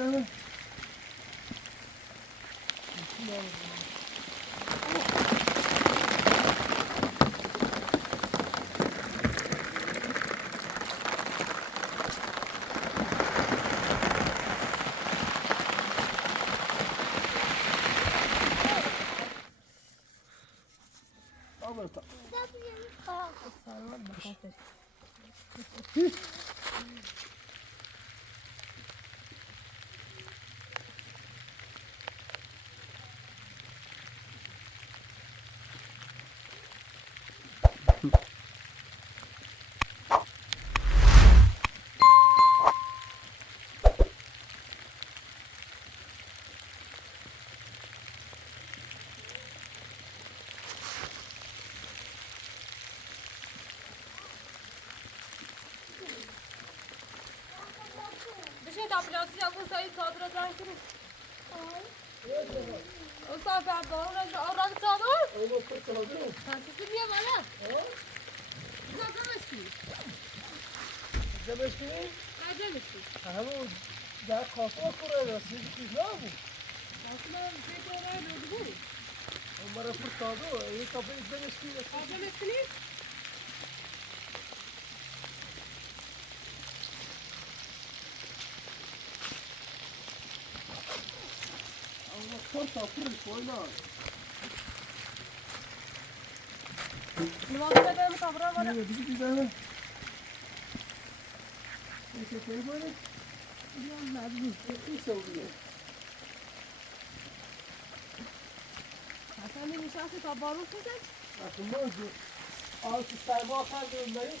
güzel. Yapacağız bu sayı sadıracağım ki. O sefer doğru avran çaldı. Onu fırçaladı mı? Sensiz niye bana? Ne demişsin? Demiştin? Ne demişsin? Ama o daha kalkma kurarı. Siz ne bu? Aslında bir şey koyardı bu. Onlara fırçaladı o. İyi kapı izlemiştin. Ne demişsin? Força fırç oyna. Limonata da mı kabra var? Ne bizi güzel mi? Ne şey böyle? Yollar bu. İyi sevdi. Sen de nişası tabarı kızın. Bakın ne oldu? Altı sayma akar dönmeyi.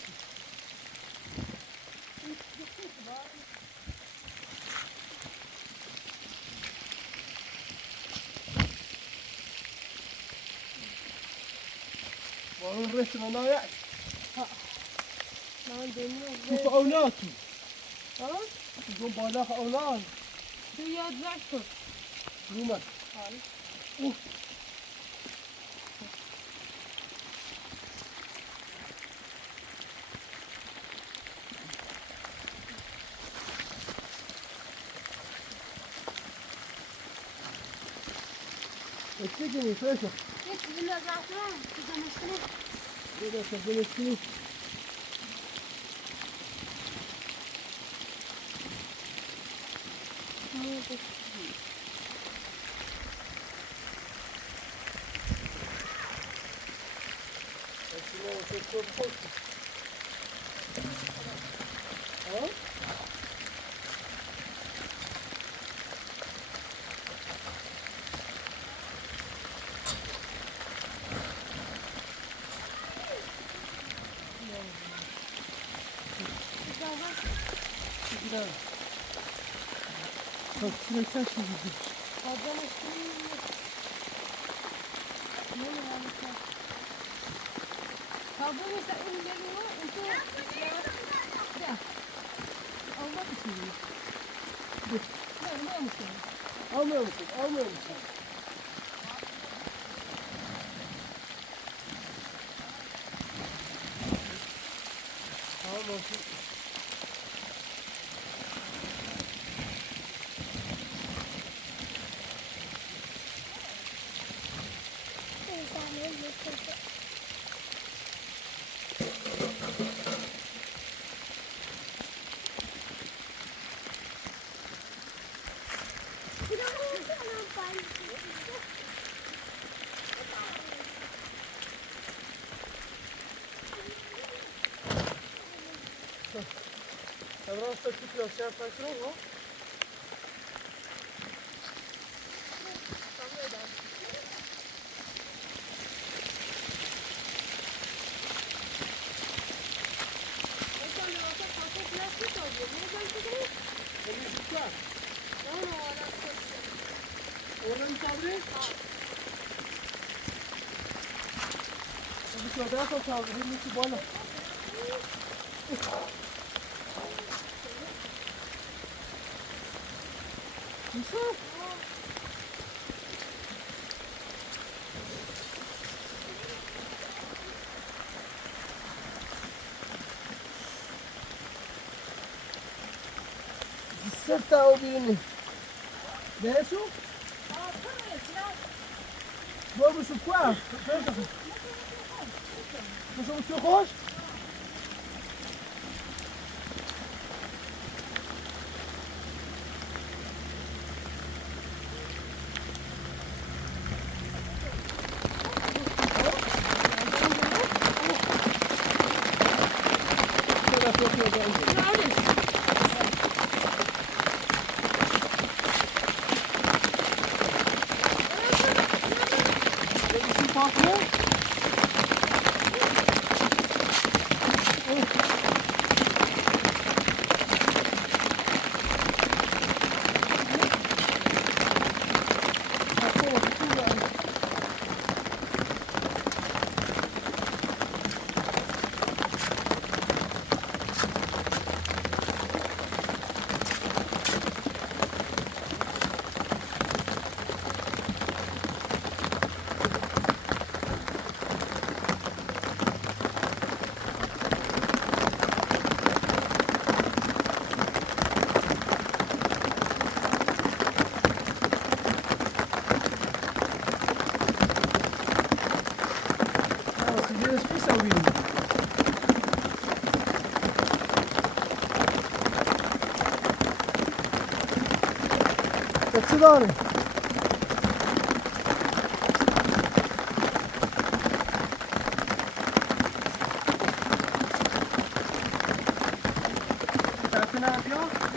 Onun resmine ya. Ben demiyorum. Şu avlat. Ha? Şu balık avlat. Dünya düzeltti. Bunlar. Hadi. Eksik mi? Söyle. Hiç sizinle zaten kızmıştınız. Böyle kazanırsınız. Ne oldu? Ha? Güzel. Çok sürekli şimdi. Kablo mesela ünlüleri var. Ya. Allah için. Ne musun? Almıyor musun? Almıyor musun? Almıyor musun? Avras'ta çıkıyor, şey yaparsın mu? Oradan sabri? Bu kadar çok sabri, hepsi bana. Yusuf. Sırta o birini. Des sous? Bon, vous souffrez quoi? Vous souffrez rouge? Zdecydowanie. Tak, ty napią?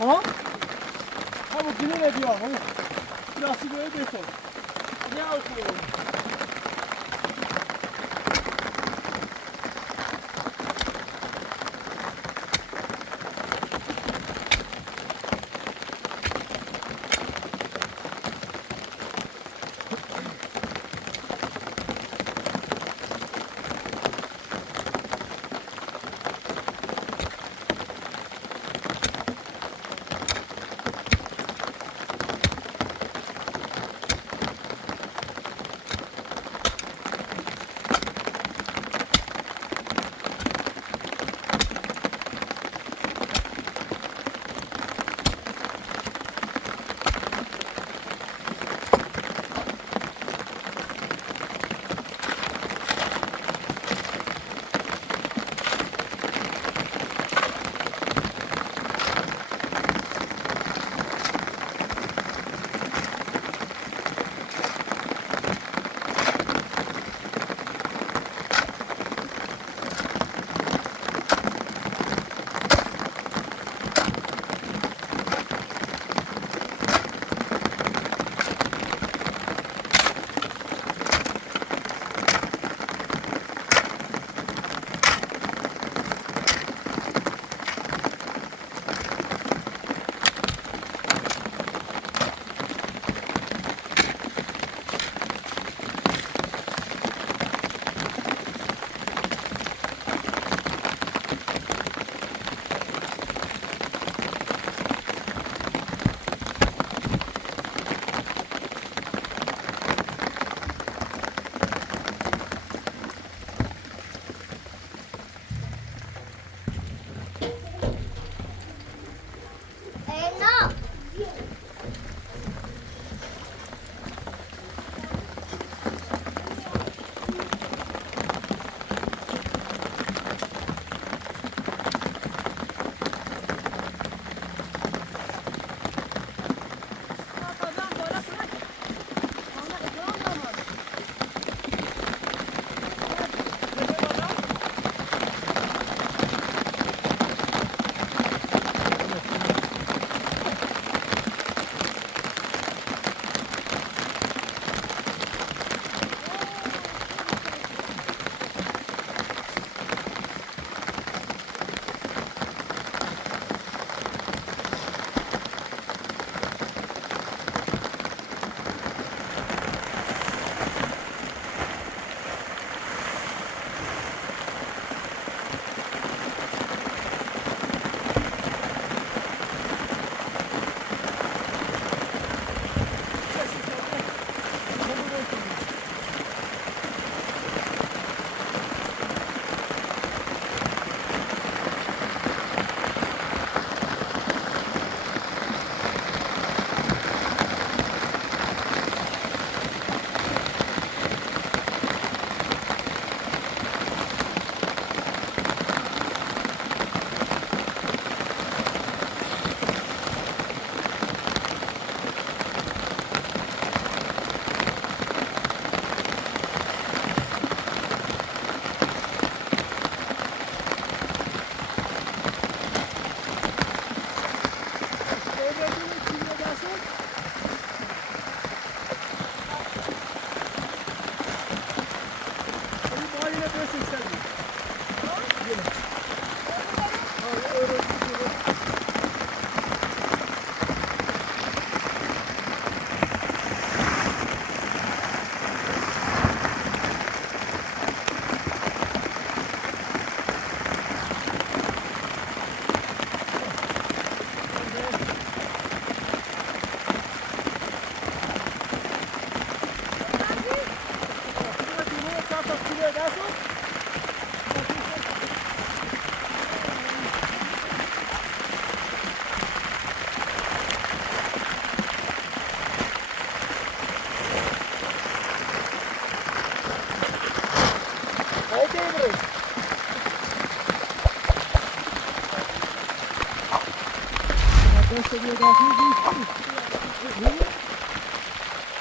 Ha? Ha bu güne ne diyor? Ha? Burası böyle beton. Ne alkoyuyor?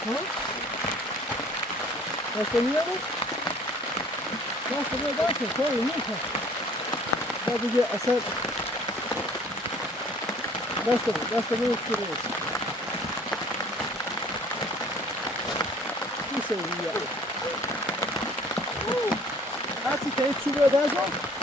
No. Nasıl Nasıl dersin? Söyle neyse. Sadece asar دست بود کنید میشه بیا هرچی که چوب رو داشتم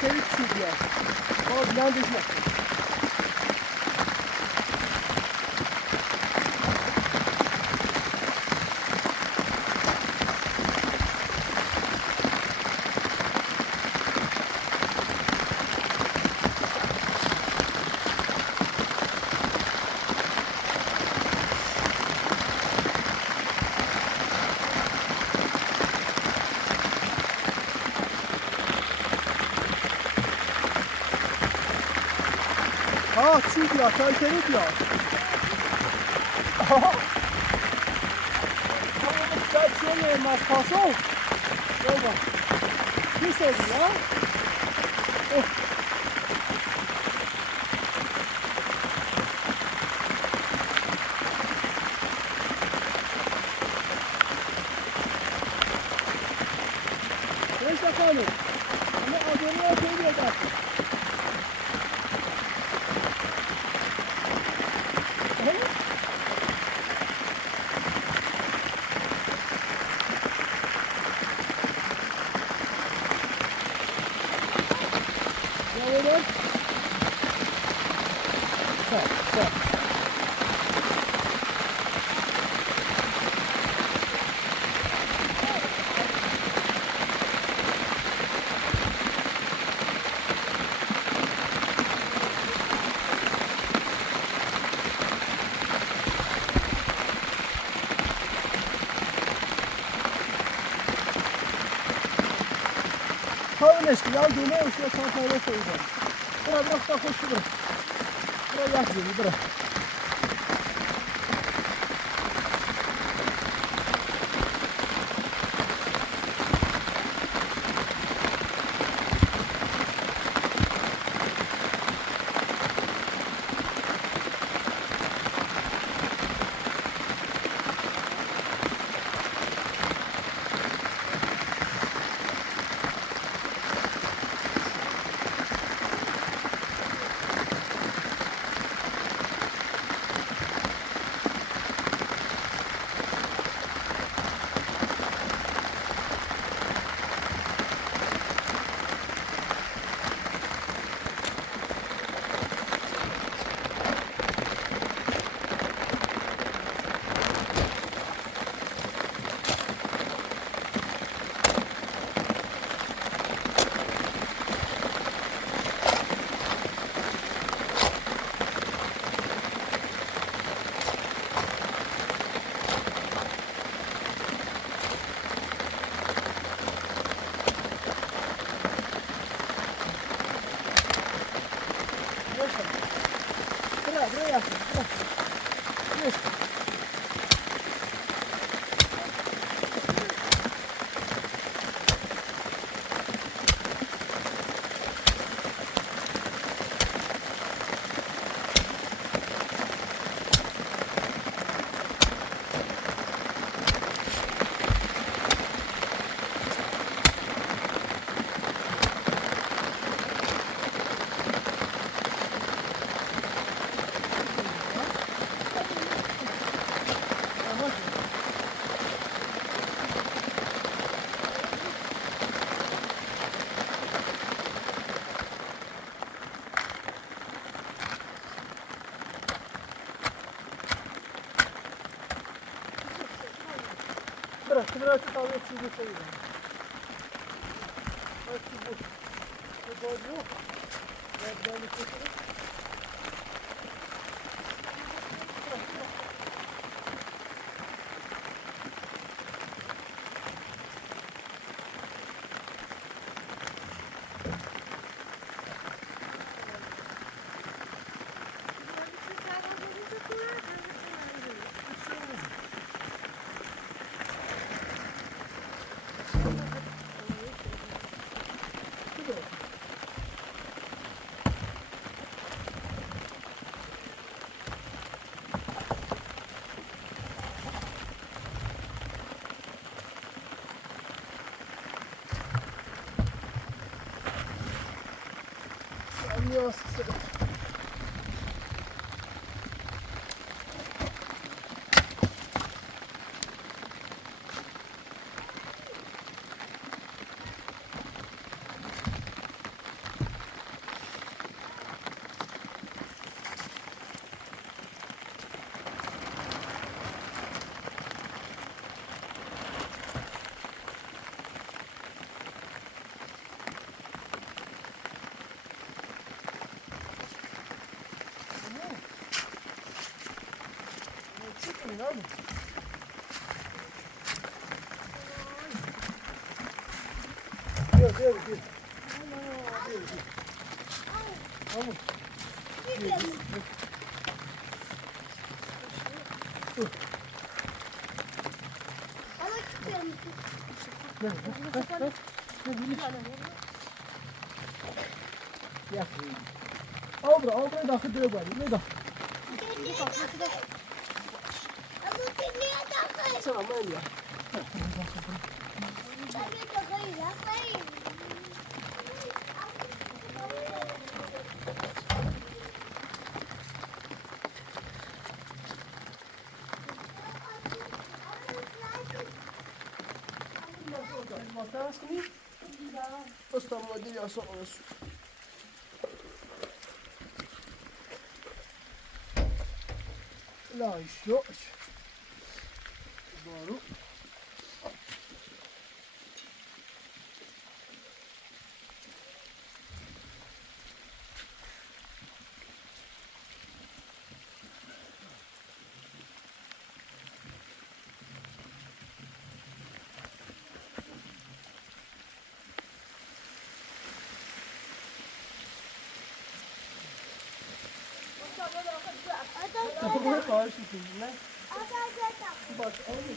خیلی چوبی هست باز من دیگه چی بیاد؟ تایتنی بیاد چیه مفاسو؟ بابا چی سازی ها؟ برش نکنی اما آدمی ها خیلی بیاد Kavunleşti ya düğme uçuyor çantayla koyacağım. Bırak daha koştu bırak. Bırak yak yeri bırak. Bırak kahve çiğde koyuyorum. Bak bu yok. Ben de çekelim. نیاز آبرا داخل دو باری ندا سلام علیکم استمادی یا سوالش لا شوش بارو تفضل خواهش می‌کنم نه باش آمین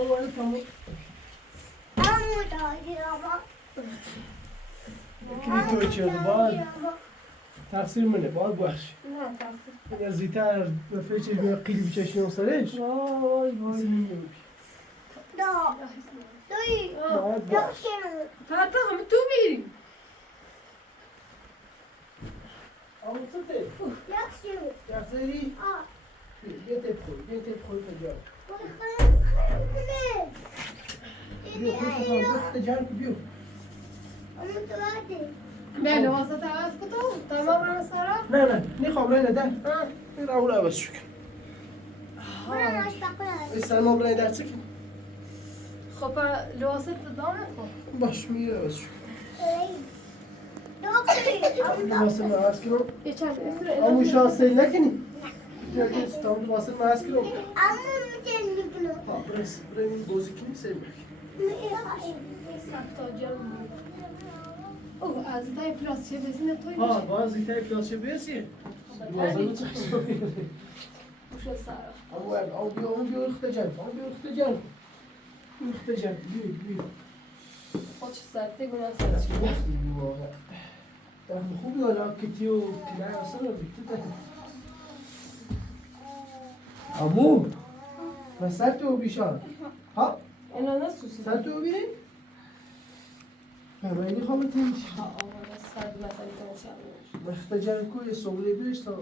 اول کامو کلی تو چیه باید تقصیر منه باید بخش نه تقصیر اگر زیتر به فکر به قیلی بچشیم سرش وای باید بخش فقط همه تو بیری اما سته یخزیری یه تپ خوی تجار بیو خوش خواهد تجار که بیو بله واسه عوض کتو تمام رو سارا نه نیخوام نه در این رو اول عوض شکن استرما بلای در سکن خب لباست دامه کن باش میگه عوض شکن لباس ما عوض کنم یه چند امو شاسته نکنی جاکن ستام لباس ما عوض کنم برس بریم بازی کنی سیم اوه از تای پلاس چه بزنه توی ها باز زیتای پلاس چه بیسیه بازه رو چه بوش سارا او بیو اختجان بیو خودش سرته گناه سرچی خوبی حالا کتیو کنار اصلا رو بیتو امو من سر تو بیشان ها اینا نسوسی سر تو بیرین من اینی خواه تیمش ها آقا سرد مثلا کنه اختجان کوی سوگلی بیش تا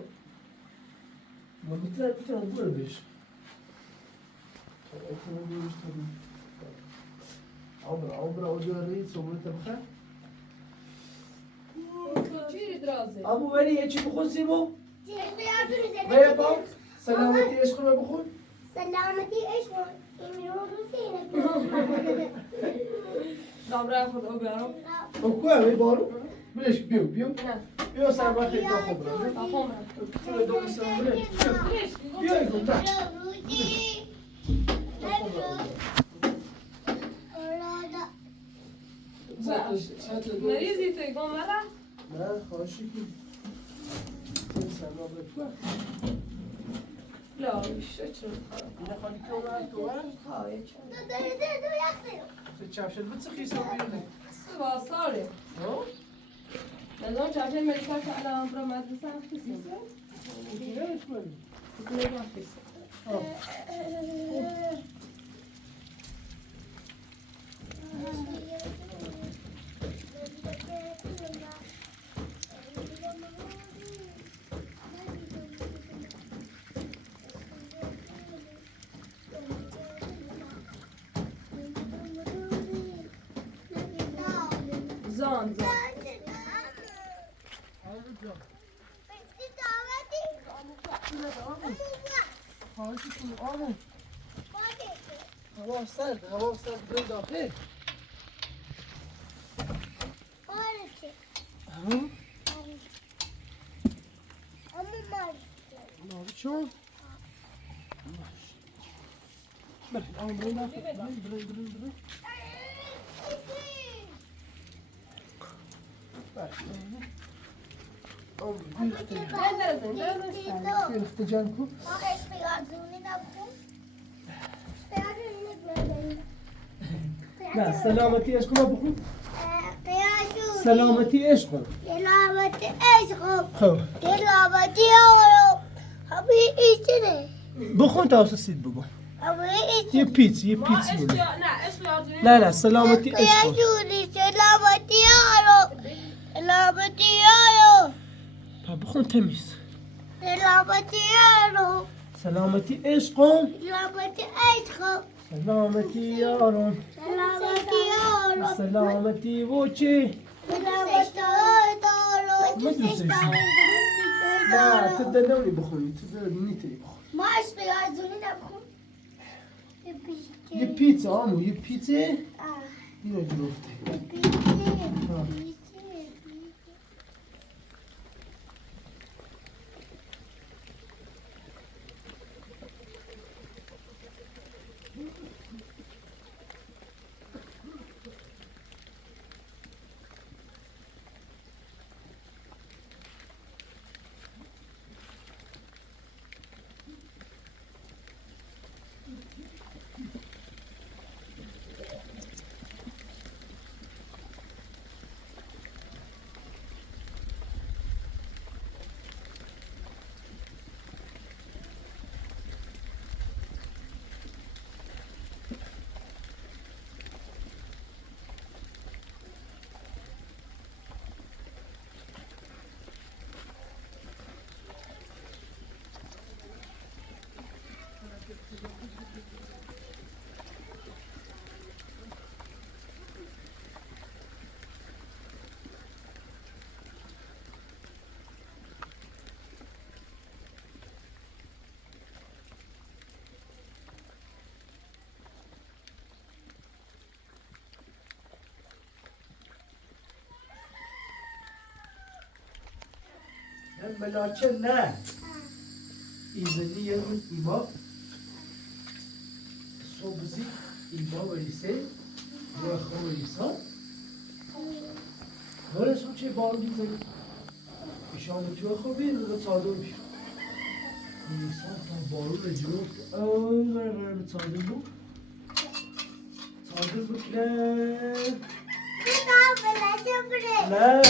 ما میتونم بره بیش عمره ودوري سويته بخير چی درازه ابو ولی یه چی بخور سیبو ولی با سلامتی عشق رو بخور سلامتی عشق رو دامره خود او بیارم او کوه وی بارو بلش بیو نه بیو سر بخیر تا خوب رو آخوم تو دو سر بیو ایگو تا مریضی توی گم ولا نه خواهشی که سلام تو لا مش چرا اینه خالی که اومد تو های چه چفشل بود چه خیسا بیونه سوا ساله نظام چهارشنبه مدرسه که الان برای مدرسه هم خیسته دیگه اشمالی دیگه هم خیسته زان خواهشی که آمون هوا سرد برای داخل نابی چون بله آمون برای داخل برای گرفته جمع کن نه سلامتی عشق ما بخون سلامتی عشق خب بخون تا سید بگو یه پیچ بگو نه سلامتی عشق پا بخون تمیز سلامتی عشق سلامتی یارم سلامتی وچی ما دوستش نه تو دلولی بخونی تو دلولی نیتری بخون یه پیتزا آمو یه پیتزه اینو گرفته ملاچه نه ایزنی یه روز ایما صبحزی ایما بریسه روی خواه بریسا برسون چه بارگی زنی ایشان توی خوبی رو چادر بیشون بریسا تا بارو رجلو اوه چادر بود چادر بکنن نه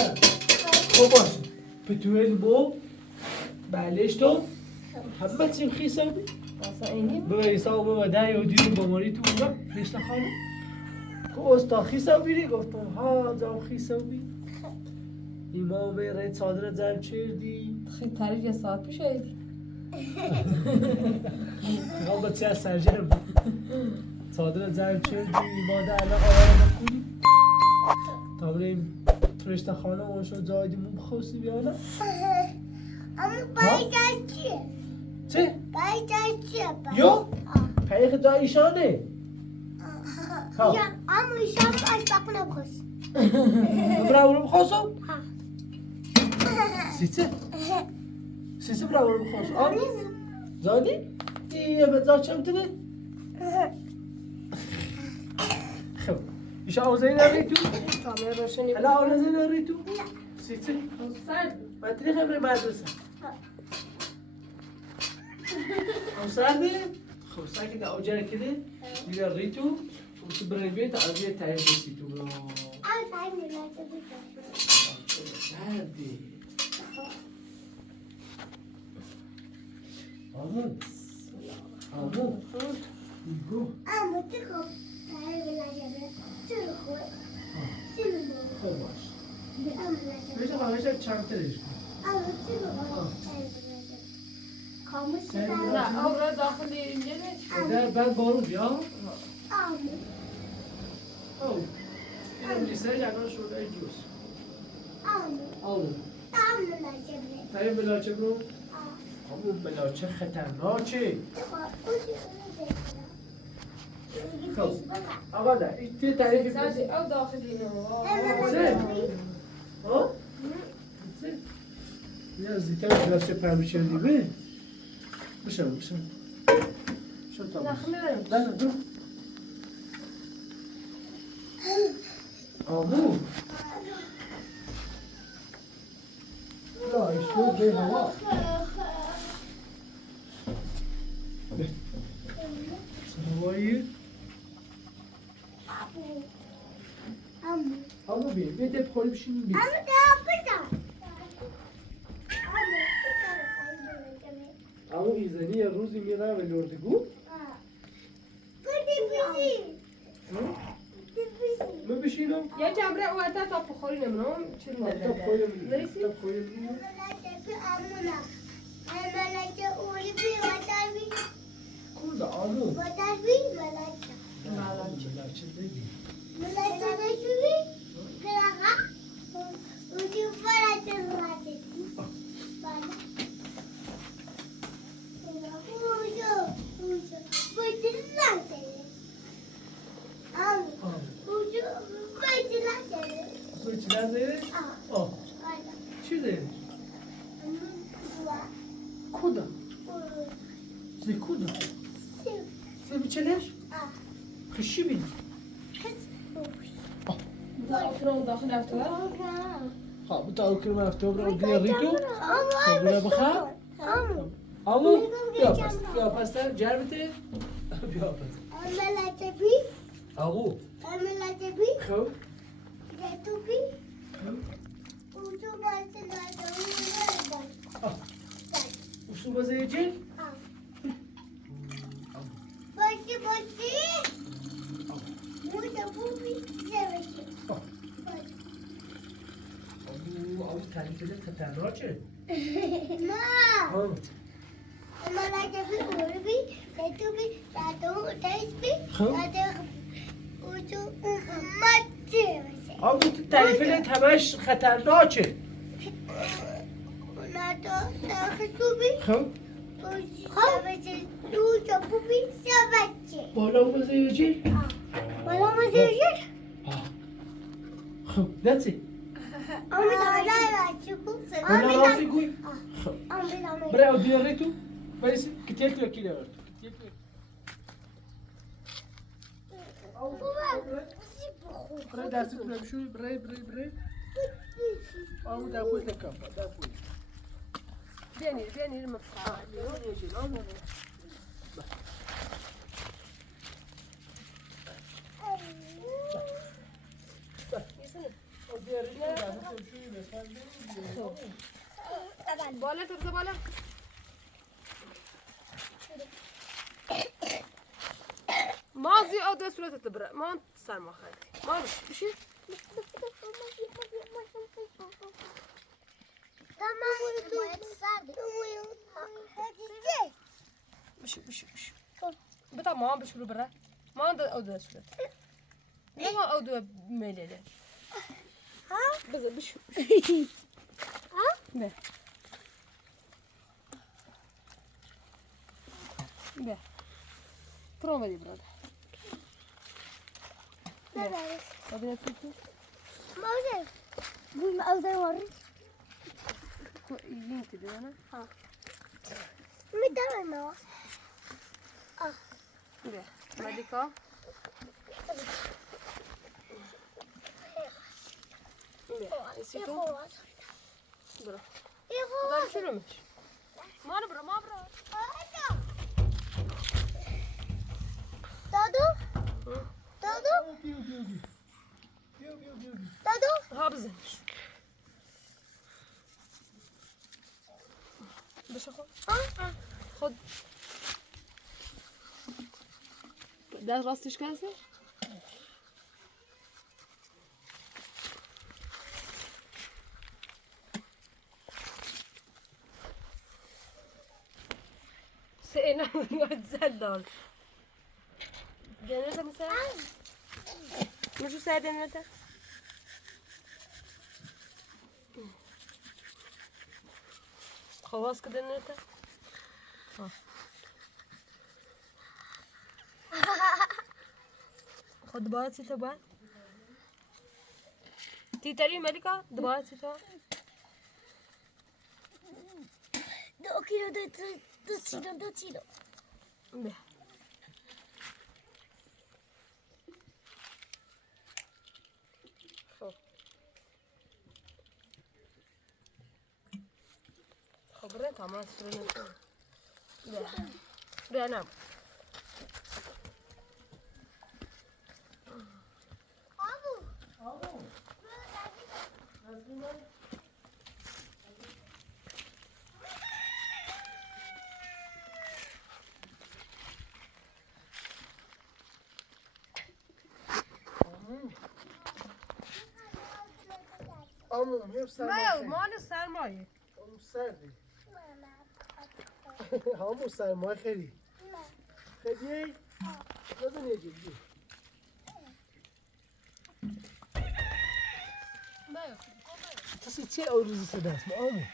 خوب باشه پتویل بو بلش تو همه چیم خیسه بی ببری ساقه و ده و دیو باماری تو اونجا فرشته خانه که استا خیسه بیری گفتم ها جام خیسه بی ایمان بیره چادر زن چردی خیلی تاریخ یه ساعت پیش هایدی ایمان با چه از سرجر بود چادر زن چردی ایمان ده الان آرام نکنی تا بریم فرشته خانه اونشون جای دیمون بخواستی بیانم اما بایدش چیه؟ چه؟ بایدش چیه؟ یو؟ پیخ جای ایشانه اما ایشان باش بکنه بخواست برای بخواستم؟ سیچه؟ سیچه برای بخواستم؟ آره؟ زادی؟ دیگه به زاد چم تنه؟ خب ایشان آوزایی نری تو؟ کامل روشنی حالا آوزایی نری تو؟ سیتی سرد من تری خبر مدرسه او سرده خب ساکن در آجر کده میره ریتو و تو برای بیت عادیه تایید سیتو برو سرده آمون آمون میگو خب باش بشه قامشه چند ترش نه آورا داخل اینجا نیست در بعد بارون بیا او اینم لیسه جگان شده ای جوز آمون تایی بلاچه برو همون بلاچه خطرناکه خب آقا ده این تعریف سرد او داخل اینو ها؟ یا زیتر بلاچه پرمیشه دیگه بشم شو تا داخل نرم نه دو آمون لا ایشتو ده هوا هوایی همون بیم بیده بخوری بشین بیم همون ایزنی یه روزی میره به لردگو من بشینم یه جمره او اتا تا بخوری نمونم چرا تا نداره خویم نریسی؟ تا خویم کل آلو بلاچه بگی تو چی نزده؟ آه چی ده؟ کدا زی کدا زی بچلش؟ خشی بین داخل داخل افتاد ها بتا اوکر من افتوبر او دیگه ریتو سبولا بخواه آمو بیا پستر جربته بیا پستر آقو خب اصول بازه جل او تعریف ده خطرناکه ها او تو تعریف ده همش خطرناکه خب بالا اون بازه جل خب that's it بالا راستی گوی خب برای او دیگه ریتو برای کتیل تو یکی دارد برای دستی تو نمیشوی برای آمو در پویت نکم در پویت بینیر مفقا بالا تبزه بالا ما زي او ده صورة تبرأ ما تصار ما خالتي ما بشي بشي بتا ما بشي برا ما ده او ده صورة لا ما او ده ميلة بس بشي به به تروم بدي براد بدي نسيتو يمكن كده انا به مالكا به نسيتو برو یه دارم شروع میشه ما برو دادو دادو ها بزنش بشه خود دست راستش کنسه سئنا زد دار دنيتها مثلا مش ساعد دنيتها خلاص كده دنيتها خد دبارات سيتا بعد تي تري ملكة دبارات سيتا 2 キロでどっちの به خب خبره تمام سرنا به نام عموم هي ما سرمایه مال سرمایه عموم سردی عموم سرمایه خیلی خیلی لازم یه جدی کسی چه آروزی صدا است عموم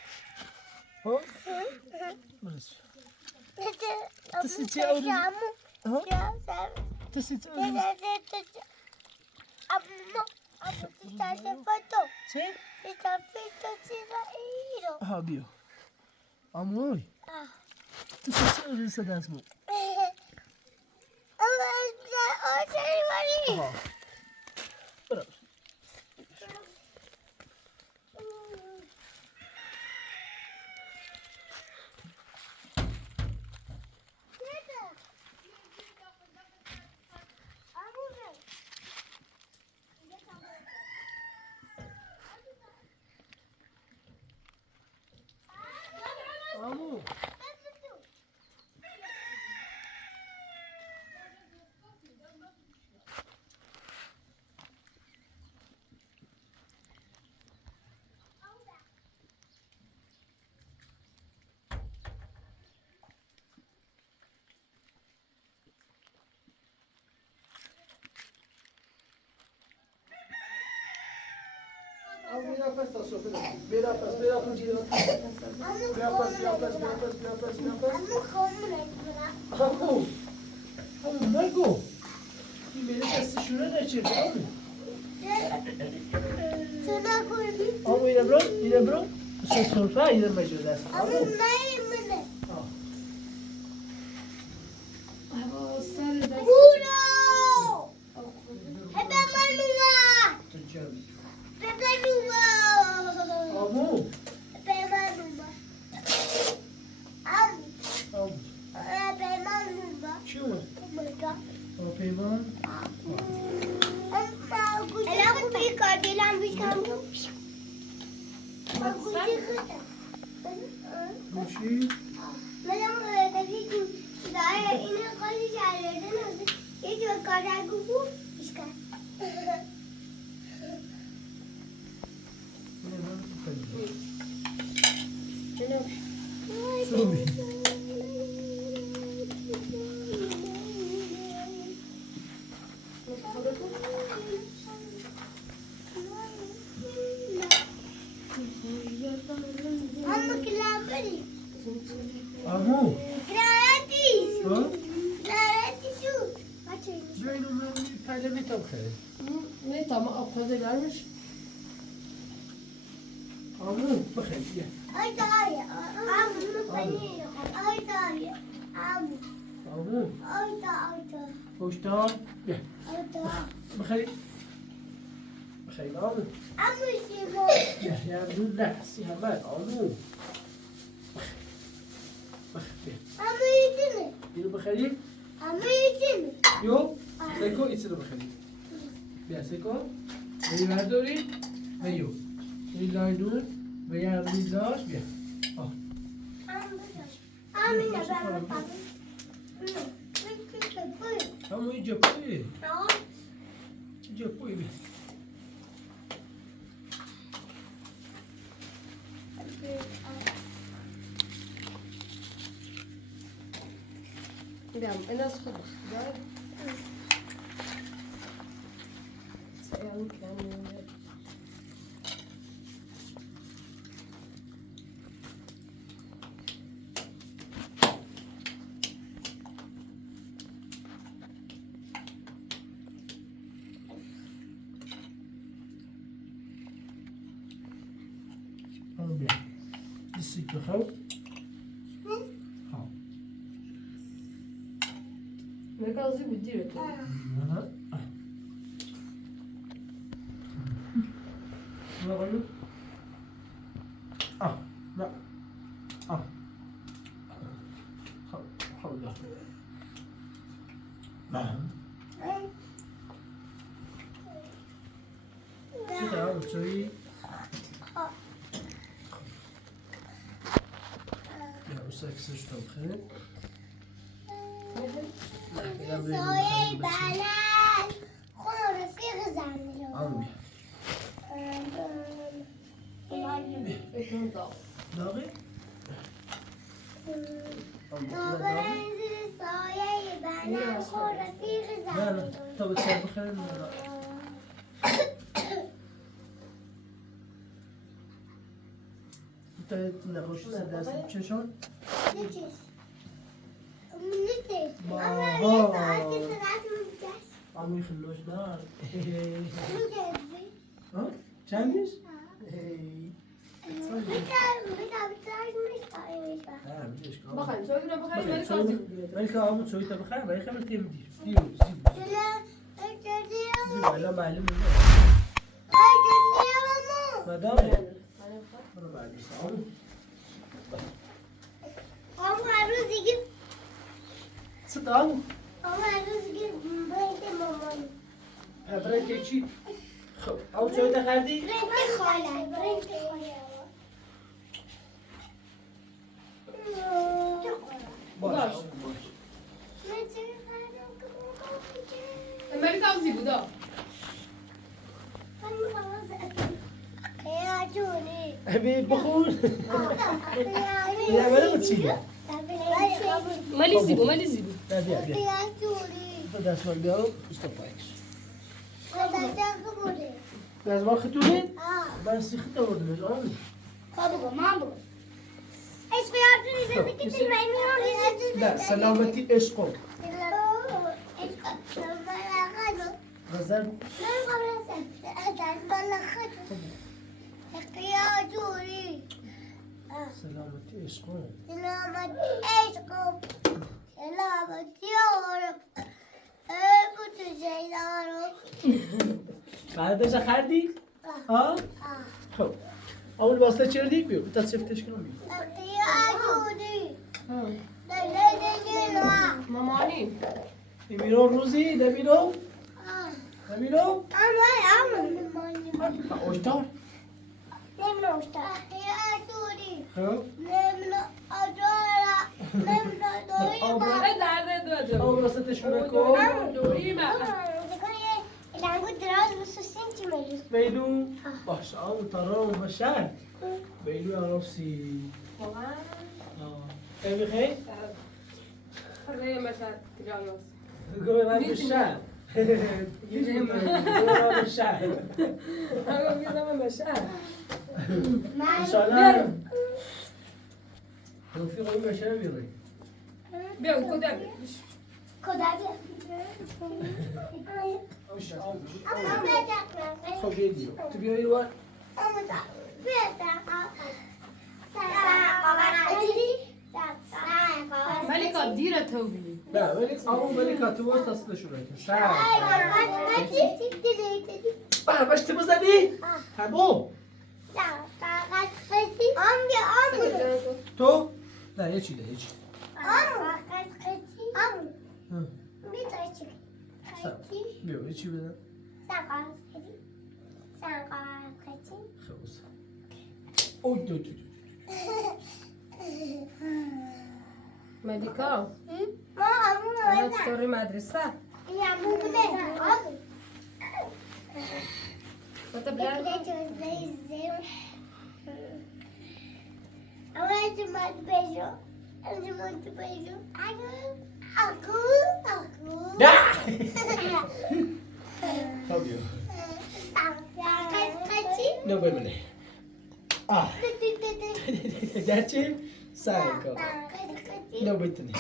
ها برس کسی چه آروزی ها کسی چه آروزی چه ها بیا عموم کسی چه آروزی صدا است ها برس عمو Mira para esta sopa. Mira para girar. Mira para. Amu نگو. این میره دستشونه نچرد آمو. آمو اینه برو. سه سرفه اینه مجرد دست. آمو سر دست آمو چی اومد؟ پیمان گوشی سومی آمو بینو من پله میتام خیلی نه tamam aptaze gelmiş. آمو بخیل بیا آمو هشدار بیا بخیل خیلی آمو شیما یه امرون نحسی همه آمو یتیمه اینو بخریم؟ یتیمه یو سکو ایسی رو بخریم بیا سکو بری برداری و یو این لایدون و یه امرون داشت بیا همون اینجا پوی اینجا پوی بیا Biam, الناس خذ جاي. سألوا كان همون بیا دستیک بخور مركزي بتدير لا حاضر نعم سيدة وتسوي يا أستاذ سجدة بخير سایه بلند خون رفیق زنی عمي داغي سایه بلند خون رفیق لا لا زنی طب تصير بخير لا انت نخش سداس چشون نتیز نتیز با- اما یه ساعت که سرعت میگشت عمي خلوش دار میگردی ها چندش بخير سوي له بخير ملكة عمود سويتها بخير ما يخمر تمدي ديرو زيبو زيبو لا معلم ما دامي برو بعد الساعة ست عمو برای چی؟ خب عمود سويتها خردی؟ باش باش مركزي بودا ابي بخور يا ولا بتسيبه مالي زيبو مالي زيبو لا بيع بيع بدا اسمع بيعه استطاعش لازم اخذوني بس يخدم ورد عمي لا سلامتي عشقه غزال سلامتي عشقه بعدش خردی؟ ها؟ خب اول واسطه چردی بیو تا سفتش کنم ماماني میرو روزی نمیرو؟ نمیرو؟ اوشتار؟ خب اول واسطه شونه کن بیلو باش اول ترام بشر بیلو عروسی خیلی خیلی؟ خليه مثلا تجاوز قول انا بالشعر قول انا بالشعر انا في زمان مشاعر ان شاء الله لو في غير مشاعر بيري بيو كودابي خب يدي تبي اي وقت ملكة ديرة توبي لا ملك او ملكة توسط اصل شو رايك ساعة بربشته بزنی؟ تبو فقط خیلی بیا تو؟ نه یه چی ده یه چی فقط خیلی میتونی خیلی بیا یه چی بزن سنگار خیلی خلاص او دو ملیکا ما همون الان چطوری مدرسه؟ همون بطه بلند نه خب بیا نه بمونه گرچه سنگار نه بتونی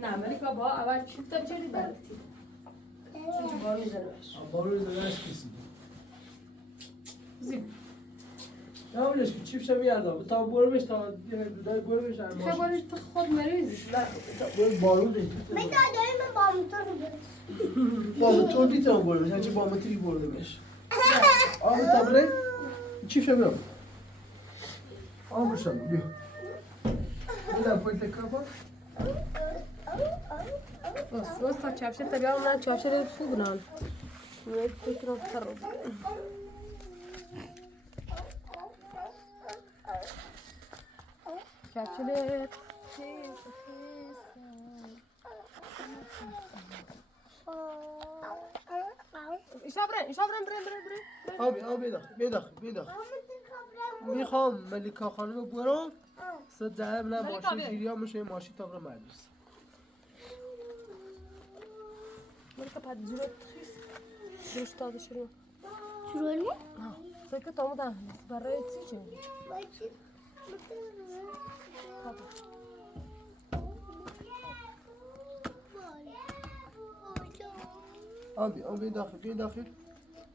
نه ملیکا با اول چیفتا بچری بردی چون بار میزنه بش بارو زدنش کسی زیب نه اولش که چیف شو بیاردم تا برو بش تا دودای برو بش خبرش تو خود مریضیش برو بارو دیگه با موتور میتونم برو بش هرچی با موتوری برده بش آب تبره چیف شو بیام آب روشن بیا بودم پایت کافا بس تا چاپشه تا بیام من چاپشه رو خوب نان میاد فکر رو خراب چاپشه ایشابرن آبی بیداخل میخوام ملیکا خانم برو صد زهر نه ماشین گیری ها میشه ماشین تا برو مدرسه ملیکا پد جلو خیس درست داده شروع شروعی؟ فکر تو آمدن برای چی چه میگی؟ آبی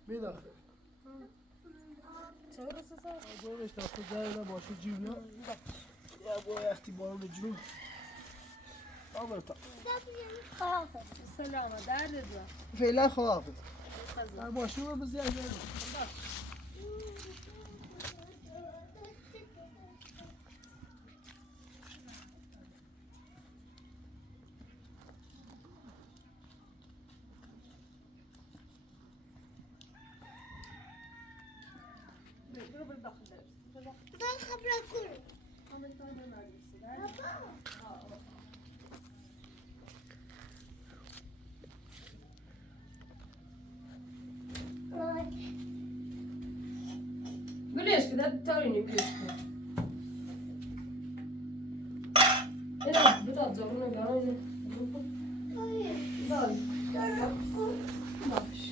بیداخل چه برسه سر؟ برو بهش تا صد زهر نه ماشین جیری ها یا برو اختی بارون جون آبر تا سلامه درد دو فعلا خواه ماشین رو بزیاد بليش كده توريني بليش كده ايه ده بتاع زغلنا جانا ضل باش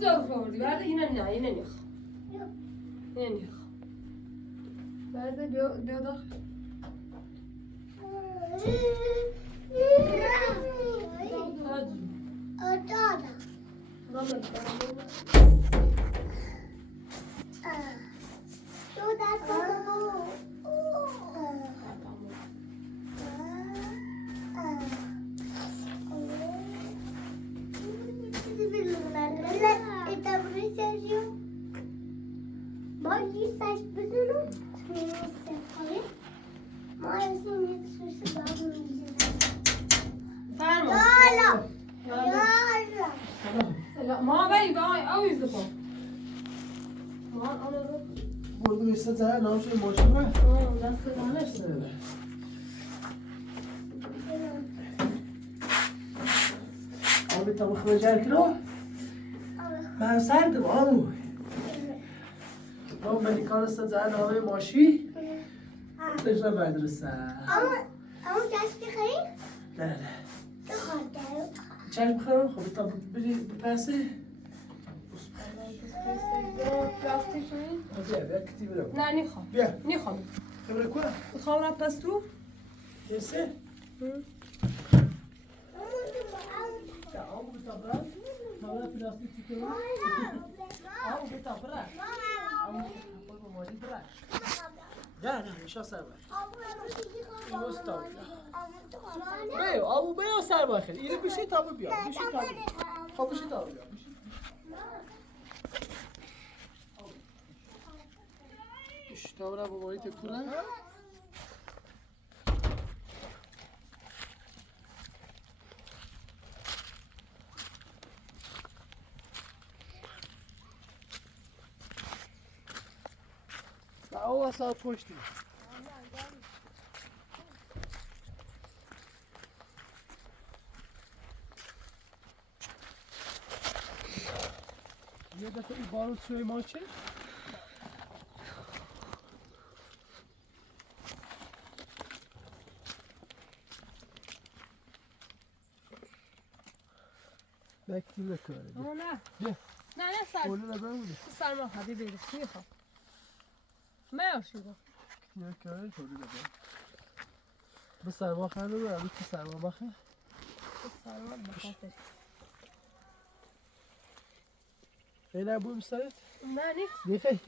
کجا خوردی؟ بعد اینه نه اینه نیخ اینه نیخ بعد بیا داخل ما بایی آویز دکن ما آنو رو برده میسته زهر نامشه ماشین رو دست دانش آبی تا بخواه جرک رو من سرد با همو ما ملیکان است زهر نامه ماشی داشتم مدرسه اما جشن خرید؟ نه تو خواهد چشم بخورم خب تا بری بپسه بیا کتی برو نه نمیخوام بیا نمیخوام خبره کو میخوام رفت پس تو کسی Ya al bu tabrak. Tabrak plastik çıkıyor. Al bu tabrak. Al bu mali bırak. Gel ne işe sarma. İyi usta. Bey, al bu beyaz sarma bakın. İyi bir şey tabi bir. Bir şey tabi. Ha bir şey tabi. İşte tabrak bu mali tekrar. او اصلا پشتی یه دفعه این بارو توی ما چه؟ بکتی بکاره نه بیا نه سر اولو نبرمونه سر ما خواهی بیرش میخوام من شیدم یا کاره اولو نبرم به سرما خواهی نبرم که سرما بخواه سر ما بخاطر اینه بویم سرت؟ نه نیخی؟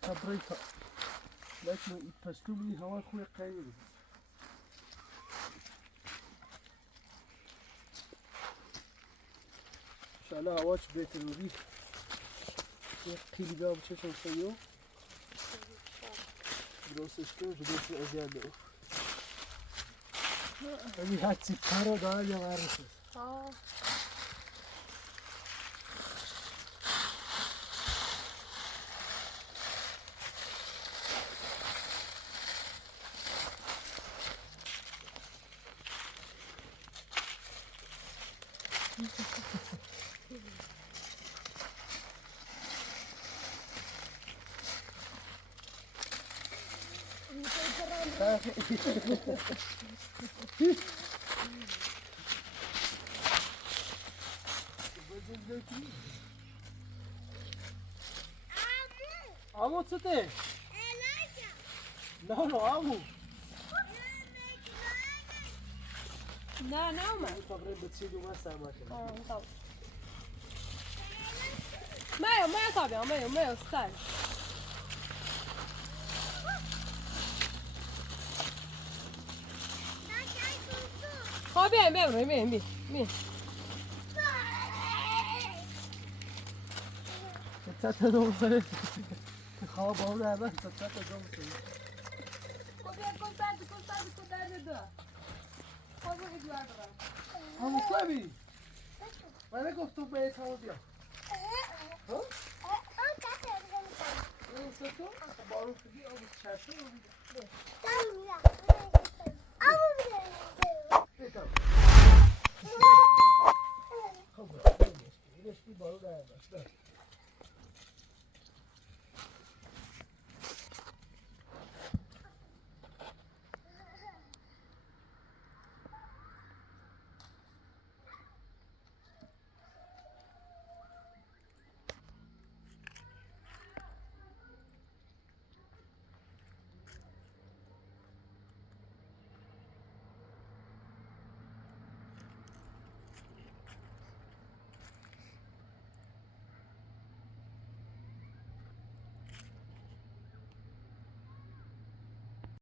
Paprika. Lijkt me een pastoem die gewoon goede keieren. İnşallah hava beter olur. Bir kilogram çeşen sayıyor. Biraz sıçtım, biraz aziyade o. Abi hadi para daha ya varmışız. Ha. Amu co ty? No, amu. نه نه اومد Paprika بچید اومد سرما کرد. ما تابعه ما سر خب بیم Çatı dolu sarı. Hava bağlı hemen çatı dolu sarı. Amu tabii. Bana goftuk be tamam diyor. Ha? Nasıl? Bağlı kedi amu çarşı mı? Tamam. Kabul. İleşki bağlı da hemen.